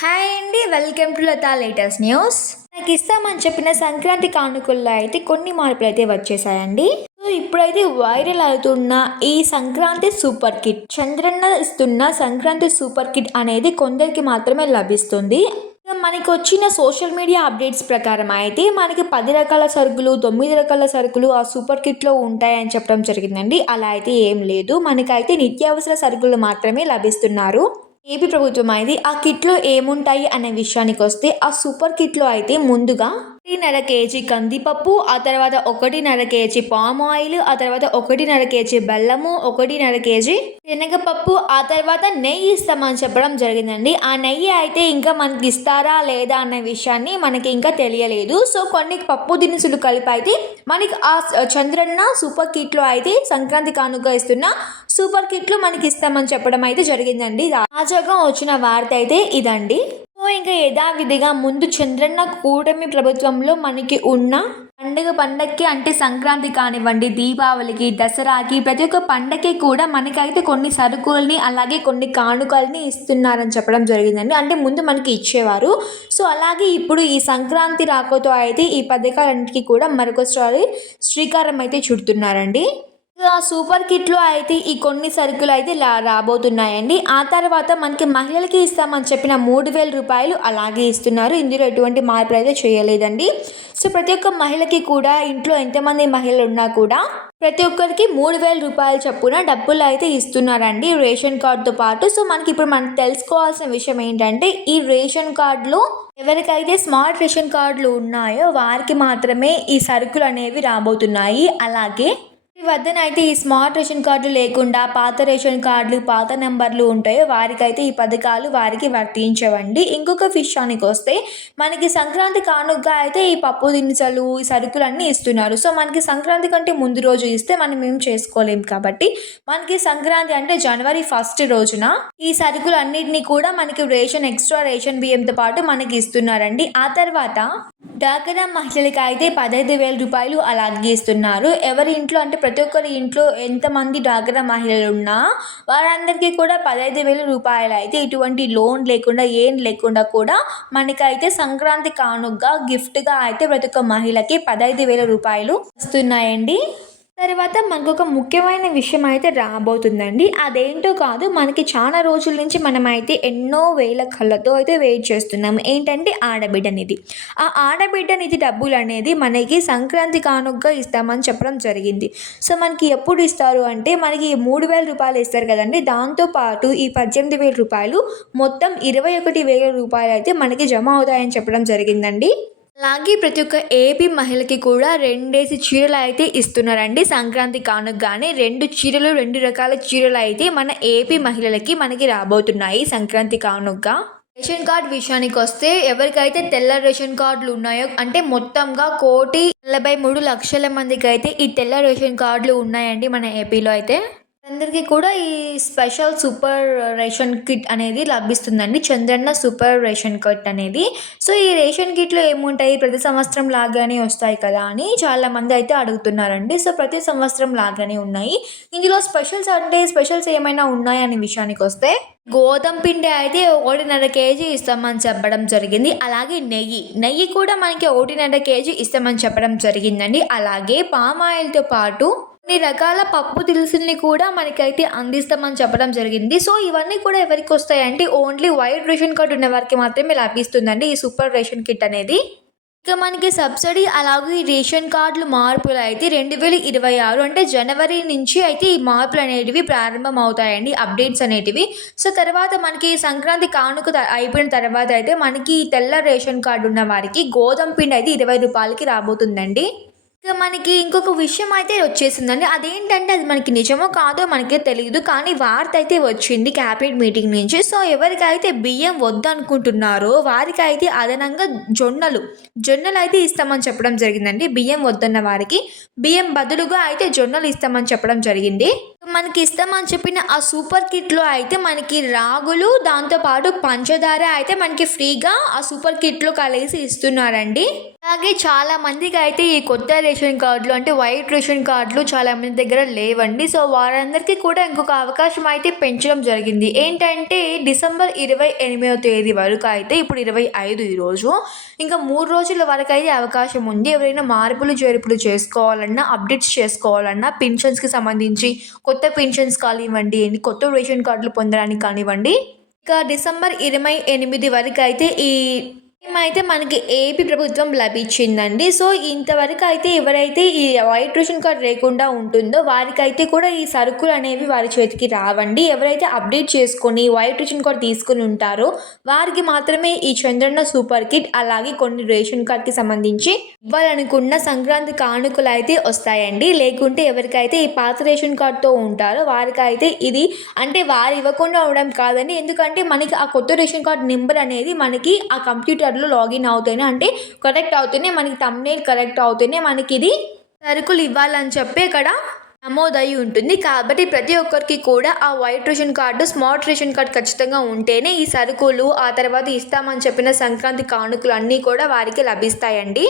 Hi అండి welcome to Lata latest news. నాకు ఇస్తామని చెప్పిన సంక్రాంతి కానుకల్లో అయితే కొన్ని మార్పులు అయితే వచ్చేసాయండి. సో ఇప్పుడైతే వైరల్ అవుతున్న ఈ సంక్రాంతి సూపర్ కిట్ చంద్రన్న ఇస్తున్న సంక్రాంతి సూపర్ కిట్ అనేది కొందరికి మాత్రమే లభిస్తుంది. మనకి వచ్చిన సోషల్ మీడియా అప్డేట్స్ ప్రకారం అయితే మనకి పది రకాల సరుకులు తొమ్మిది రకాల సరుకులు ఆ సూపర్ కిట్లో ఉంటాయని చెప్పడం జరిగిందండి. అలా అయితే ఏం లేదు. మనకైతే నిత్యావసర సరుకులు మాత్రమే లభిస్తున్నారు. ఏపీ ప్రభుత్వం అనేది ఆ కిట్లో ఏముంటాయి అనే విషయానికి వస్తే ఆ సూపర్ కిట్లో అయితే ముందుగా ఒకటిన్నర కేజీ కందిపప్పు ఆ తర్వాత ఒకటిన్నర కేజీ పామ్ ఆయిల్ ఆ తర్వాత ఒకటిన్నర కేజీ బెల్లము ఒకటిన్నర కేజీ శనగపప్పు ఆ తర్వాత నెయ్యి ఇస్తామని చెప్పడం జరిగిందండి. ఆ నెయ్యి అయితే ఇంకా మనకి ఇస్తారా లేదా అనే విషయాన్ని మనకి ఇంకా తెలియలేదు. సో కొన్ని పప్పు దినుసులు కలిపి అయితే మనకి ఆ చంద్రన్న సూపర్ కిట్లో అయితే సంక్రాంతి కానుక ఇస్తున్న సూపర్ కిట్లు మనకి ఇస్తామని చెప్పడం అయితే జరిగిందండి. తాజాగా వచ్చిన వార్త అయితే ఇదండి. ఇంకా యథావిధిగా ముందు చంద్రన్న కూటమి ప్రభుత్వంలో మనకి ఉన్న పండుగ పండక్కి అంటే సంక్రాంతి కానివ్వండి దీపావళికి దసరాకి ప్రతి ఒక్క పండగకి కూడా మనకైతే కొన్ని సరుకుల్ని అలాగే కొన్ని కానుకల్ని ఇస్తున్నారని చెప్పడం జరిగిందండి. అంటే ముందు మనకి ఇచ్చేవారు. సో అలాగే ఇప్పుడు ఈ సంక్రాంతి రాకతో అయితే ఈ పథకాలన్నిటికీ కూడా మరొకసారి శ్రీకారం అయితే చుడుతున్నారండి. సూపర్ కిట్లో అయితే ఈ కొన్ని సరుకులు అయితే లా రాబోతున్నాయండి. ఆ తర్వాత మనకి మహిళలకి ఇస్తామని చెప్పిన మూడు వేల రూపాయలు అలాగే ఇస్తున్నారు. ఇందులో ఎటువంటి మార్పులు అయితే చేయలేదండి. సో ప్రతి ఒక్క మహిళకి కూడా ఇంట్లో ఎంతమంది మహిళలు ఉన్నా కూడా ప్రతి ఒక్కరికి మూడు వేల రూపాయలు చొప్పున డబ్బులు అయితే ఇస్తున్నారండి రేషన్ కార్డుతో పాటు. సో మనకి ఇప్పుడు మనం తెలుసుకోవాల్సిన విషయం ఏంటంటే ఈ రేషన్ కార్డులో ఎవరికైతే స్మార్ట్ రేషన్ కార్డులు ఉన్నాయో వారికి మాత్రమే ఈ సరుకులు అనేవి రాబోతున్నాయి. అలాగే వద్దనైతే ఈ స్మార్ట్ రేషన్ కార్డు లేకుండా పాత రేషన్ కార్డులు పాత నెంబర్లు ఉంటాయో వారికైతే ఈ పథకాలు వారికి వర్తించవండి. ఇంకొక విషయానికి వస్తే మనకి సంక్రాంతి కానుకగా అయితే ఈ పప్పు దినుసలు ఈ సరుకులు అన్నీ ఇస్తున్నారు. సో మనకి సంక్రాంతి కంటే ముందు రోజు ఇస్తే మనం ఏం చేసుకోలేం కాబట్టి మనకి సంక్రాంతి అంటే జనవరి ఫస్ట్ రోజున ఈ సరుకులు అన్నిటినీ కూడా మనకి రేషన్ ఎక్స్ట్రా రేషన్ బియ్యంతో పాటు మనకి ఇస్తున్నారండి. ఆ తర్వాత డాక్రా మహిళలకి అయితే పదహైదు వేల రూపాయలు అలాగే ఇస్తున్నారు. ఎవరి ఇంట్లో అంటే ప్రతి ఒక్కరి ఇంట్లో ఎంతమంది డాకరా మహిళలు ఉన్నా వారందరికీ కూడా పదహైదు వేల రూపాయలు అయితే ఇటువంటి లోన్ లేకుండా ఏం లేకుండా కూడా మనకైతే సంక్రాంతి కానుగ్గా గిఫ్ట్గా అయితే ప్రతి ఒక్క మహిళకి పదహైదు వేల రూపాయలు వస్తున్నాయండి. తర్వాత మనకు ఒక ముఖ్యమైన విషయం అయితే రాబోతుందండి. అదేంటో కాదు మనకి చాలా రోజుల నుంచి మనమైతే ఎన్నో వేల కళ్ళతో అయితే వెయిట్ చేస్తున్నాం. ఏంటంటే ఆడబిడ్డ నిధి ఆ ఆడబిడ్డ నిధి డబ్బులు అనేది మనకి సంక్రాంతి కానుకగా ఇస్తామని చెప్పడం జరిగింది. సో మనకి ఎప్పుడు ఇస్తారు అంటే మనకి మూడు వేల రూపాయలు ఇస్తారు కదండి. దాంతోపాటు ఈ పద్దెనిమిది వేల రూపాయలు మొత్తం ఇరవై ఒకటి వేల రూపాయలు అయితే మనకి జమ అవుతాయని చెప్పడం జరిగిందండి. అలాగే ప్రతి ఒక్క ఏపీ మహిళకి కూడా రెండేసి చీరలు అయితే ఇస్తున్నారండి. సంక్రాంతి కానుకగానే రెండు చీరలు రెండు రకాల చీరలు అయితే మన ఏపీ మహిళలకి మనకి రాబోతున్నాయి సంక్రాంతి కానుకగా రేషన్ కార్డ్ విషయానికి వస్తే ఎవరికైతే తెల్ల రేషన్ కార్డులు ఉన్నాయో అంటే మొత్తంగా కోటి నలభై మూడు లక్షల మందికి అయితే ఈ తెల్ల రేషన్ కార్డులు ఉన్నాయండి మన ఏపీలో అయితే. అందరికీ కూడా ఈ స్పెషల్ సూపర్ రేషన్ కిట్ అనేది లభిస్తుందండి. చంద్రన్న సూపర్ రేషన్ కిట్ అనేది. సో ఈ రేషన్ కిట్లో ఏముంటాయి? ప్రతి సంవత్సరం లాగానే వస్తాయి కదా అని చాలామంది అయితే అడుగుతున్నారండి. సో ప్రతి సంవత్సరం లాగానే ఉన్నాయి. ఇందులో స్పెషల్స్ అంటే స్పెషల్స్ ఏమైనా ఉన్నాయనే విషయానికి వస్తే గోధుమ పిండి అయితే ఒకటిన్నర కేజీ ఇస్తామని చెప్పడం జరిగింది. అలాగే నెయ్యి. నెయ్యి కూడా మనకి ఒకటిన్నర కేజీ ఇస్తామని చెప్పడం జరిగిందండి. అలాగే పామ్ ఆయిల్తో పాటు కొన్ని రకాల పప్పు దినుసుల్ని కూడా మనకైతే అందిస్తామని చెప్పడం జరిగింది. సో ఇవన్నీ కూడా ఎవరికి వస్తాయంటే ఓన్లీ వైట్ రేషన్ కార్డు ఉన్న వారికి మాత్రమే లభిస్తుందండి ఈ సూపర్ రేషన్ కిట్ అనేది. ఇక మనకి సబ్సిడీ అలాగే ఈ రేషన్ కార్డులు మార్పులు అయితే రెండు వేల ఇరవై ఆరు అంటే జనవరి నుంచి అయితే ఈ మార్పులు అనేటివి ప్రారంభం అవుతాయండి అప్డేట్స్ అనేటివి. సో తర్వాత మనకి సంక్రాంతి కానుక అయిపోయిన తర్వాత అయితే మనకి తెల్ల రేషన్ కార్డు ఉన్న వారికి గోధుమ పిండి అయితే ఇరవై రూపాయలకి రాబోతుందండి. ఇక మనకి ఇంకొక విషయం అయితే వచ్చేసిందండి. అదేంటంటే అది మనకి నిజమో కాదో మనకి తెలియదు కానీ వార్త అయితే వచ్చింది క్యాబినెట్ మీటింగ్ నుంచి. సో ఎవరికైతే బియ్యం వద్దనుకుంటున్నారో వారికి అయితే అదనంగా జొన్నలు. జొన్నలు అయితే ఇస్తామని చెప్పడం జరిగిందండి. బియ్యం వద్దన్న వారికి. బియ్యం బదులుగా అయితే జొన్నలు ఇస్తామని చెప్పడం జరిగింది. మనకి ఇస్తామని చెప్పిన ఆ సూపర్ కిట్లో అయితే మనకి రాగులు దాంతోపాటు పంచదార అయితే మనకి ఫ్రీగా ఆ సూపర్ కిట్లో కలిసి ఇస్తున్నారండి. అలాగే చాలా మందికి అయితే ఈ కొత్త రేషన్ కార్డులు అంటే వైట్ రేషన్ కార్డులు చాలా మంది దగ్గర లేవండి. సో వారందరికీ కూడా ఇంకొక అవకాశం అయితే పెంచడం జరిగింది. ఏంటంటే డిసెంబర్ ఇరవై ఎనిమిదవ తేదీ వరకు అయితే ఇప్పుడు ఇరవై ఐదు ఈరోజు ఇంకా మూడు రోజుల వరకు అయితే అవకాశం ఉంది. ఎవరైనా మార్పులు చేర్పులు చేసుకోవాలన్నా అప్డేట్స్ చేసుకోవాలన్నా పెన్షన్స్కి సంబంధించి కొత్త పెన్షన్స్ కానివ్వండి కొత్త రేషన్ కార్డులు పొందడానికి కానివ్వండి ఇక డిసెంబర్ ఇరవై ఎనిమిది వరకు అయితే ఈ అయితే మనకి ఏపీ ప్రభుత్వం లభించిందండి. సో ఇంతవరకు అయితే ఎవరైతే ఈ వైట్ రేషన్ కార్డ్ లేకుండా ఉంటుందో వారికైతే కూడా ఈ సరుకులు అనేవి వారి చేతికి రావండి. ఎవరైతే అప్డేట్ చేసుకొని వైట్ రేషన్ కార్డ్ తీసుకుని ఉంటారో వారికి మాత్రమే ఈ చంద్రన్న సూపర్ కిట్ అలాగే కొన్ని రేషన్ కార్డ్కి సంబంధించి ఇవ్వాలనుకున్న సంక్రాంతి కానుకలు అయితే వస్తాయండి. లేకుంటే ఎవరికైతే ఈ పాత రేషన్ కార్డ్తో ఉంటారో వారికైతే ఇది అంటే వారు ఇవ్వకుండా ఉండడం కాదండి. ఎందుకంటే మనకి ఆ కొత్త రేషన్ కార్డ్ నెంబర్ అనేది మనకి ఆ కంప్యూటర్ కంప్యూటర్లో లాగిన్ అవుతేనే అంటే కరెక్ట్ అవుతూనే మనకి తమ్నేల్ కరెక్ట్ అవుతూనే మనకి ఇది సరుకులు ఇవ్వాలని చెప్పి ఇక్కడ నమోదయి ఉంటుంది. కాబట్టి ప్రతి ఒక్కరికి కూడా ఆ white ration card smart ration card ఖచ్చితంగా ఉంటేనే ఈ సరుకులు ఆ తర్వాత ఇస్తామని చెప్పిన సంక్రాంతి కానుకలు అన్నీ కూడా వారికి లభిస్తాయండి.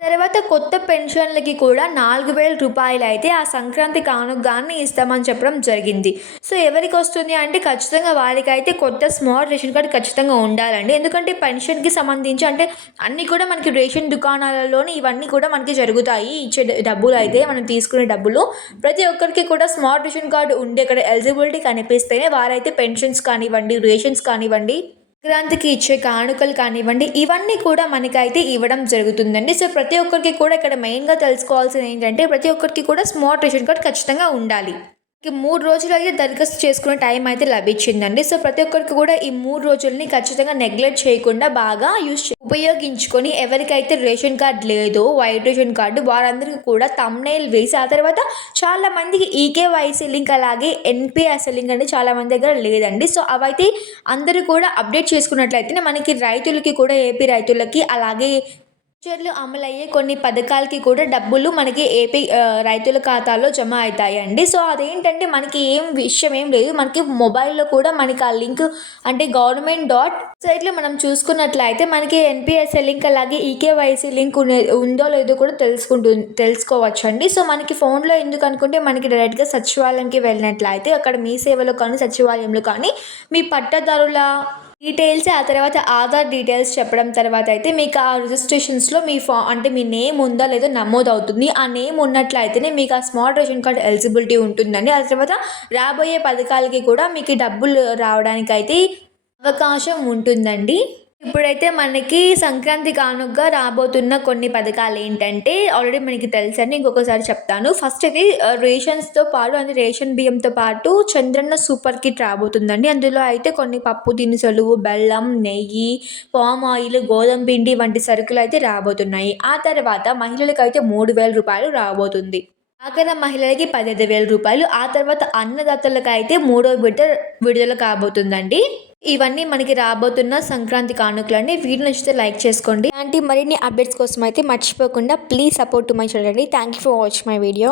తర్వాత కొత్త పెన్షన్లకి కూడా నాలుగు వేల రూపాయలు అయితే ఆ సంక్రాంతి కానుగానే ఇస్తామని చెప్పడం జరిగింది. సో ఎవరికి వస్తుంది అంటే ఖచ్చితంగా వారికైతే కొత్త స్మార్ట్ రేషన్ కార్డు ఖచ్చితంగా ఉండాలండి. ఎందుకంటే పెన్షన్కి సంబంధించి అంటే అన్నీ కూడా మనకి రేషన్ దుకాణాలలోనే ఇవన్నీ కూడా మనకి జరుగుతాయి. ఇచ్చే డబ్బులు అయితే మనం తీసుకునే డబ్బులు. ప్రతి ఒక్కరికి కూడా స్మార్ట్ రేషన్ కార్డు ఉండి అక్కడ ఎలిజిబిలిటీ కనిపిస్తేనే వారైతే పెన్షన్స్ కానివ్వండి రేషన్స్ కానివ్వండి సంక్రాంతికి ఇచ్చే కానుకలు కానివ్వండి ఇవన్నీ కూడా మనకైతే ఇవ్వడం జరుగుతుందండి. సో ప్రతి ఒక్కరికి కూడా ఇక్కడ మెయిన్గా తెలుసుకోవాల్సింది ఏంటంటే ప్రతి ఒక్కరికి కూడా స్మార్ట్ రేషన్ కార్డ్ ఖచ్చితంగా ఉండాలి. మూడు రోజులు అయితే దరఖాస్తు చేసుకునే టైం అయితే లభించిందండి. సో ప్రతి ఒక్కరికి కూడా ఈ మూడు రోజుల్ని ఖచ్చితంగా నెగ్లెక్ట్ చేయకుండా బాగా యూస్ ఉపయోగించుకొని ఎవరికైతే రేషన్ కార్డ్ లేదో వైట్ రేషన్ కార్డు వారందరికీ కూడా తమ్నైల్ వేసి ఆ తర్వాత చాలా మందికి ఈకేవైసీ లింక్ అలాగే ఎన్పిఎస్ లింక్ అనేది చాలా మంది దగ్గర లేదండి. సో అవైతే అందరూ కూడా అప్డేట్ చేసుకున్నట్లయితే మనకి రైతులకి కూడా ఏపీ రైతులకి అలాగే ఫ్యూచర్లో అమలయ్యే కొన్ని పథకాలకి కూడా డబ్బులు మనకి ఏపీ రైతుల ఖాతాలో జమ అవుతాయండి. సో అదేంటంటే మనకి ఏం విషయం ఏం లేదు. మనకి మొబైల్లో కూడా మనకి ఆ లింక్ అంటే గవర్నమెంట్ డాట్ సైట్లో మనం చూసుకున్నట్లయితే మనకి ఎన్పిఎస్ఏ లింక్ అలాగే ఈకేవైసీ లింక్ ఉందో లేదో కూడా తెలుసుకుంటు తెలుసుకోవచ్చండి. సో మనకి ఫోన్లో ఎందుకు అనుకుంటే మనకి డైరెక్ట్గా సచివాలయంకి వెళ్ళినట్లయితే అక్కడ మీ సేవలో కానీ సచివాలయంలో కానీ మీ పట్టదారుల డీటెయిల్స్ ఆ తర్వాత ఆధార్ డీటెయిల్స్ చెప్పడం తర్వాత అయితే మీకు ఆ రిజిస్ట్రేషన్స్లో మీ ఫా అంటే మీ నేమ్ ఉందా లేదో నమోదు అవుతుంది ఆ నేమ్ ఉన్నట్లయితేనే మీకు ఆ స్మార్ట్ రేషన్ కార్డ్ ఎలిజిబిలిటీ ఉంటుందండి. ఆ తర్వాత రాబోయే పథకాలకి కూడా మీకు డబ్బులు రావడానికి అయితే అవకాశం ఉంటుందండి. ఇప్పుడైతే మనకి సంక్రాంతి కానుకగా రాబోతున్న కొన్ని పథకాలు ఏంటంటే ఆల్రెడీ మనకి తెలుసని ఇంకొకసారి చెప్తాను. ఫస్ట్ అయితే రేషన్స్తో పాటు అంటే రేషన్ బియ్యంతో పాటు చంద్రన్న సూపర్ కిట్ రాబోతుందండి. అందులో అయితే కొన్ని పప్పు దినుసులు బెల్లం నెయ్యి పామ్ ఆయిల్ గోధుమ పిండి వంటి సరుకులు అయితే రాబోతున్నాయి. ఆ తర్వాత మహిళలకు అయితే మూడు వేల రూపాయలు రాబోతుంది. ఆఖర మహిళలకి పదిహేను వేల రూపాయలు. ఆ తర్వాత అన్నదాతలకు అయితే మూడో విడత విడుదల కాబోతుందండి. ఇవన్నీ మనకి రాబోతున్న సంక్రాంతి కానుకలండి వీడియో నచ్చితే లైక్ చేసుకోండి. అలాంటి మరిన్ని అప్డేట్స్ కోసం అయితే మర్చిపోకుండా ప్లీజ్ సపోర్ట్ టు మై చూడండి thank you for watch my video.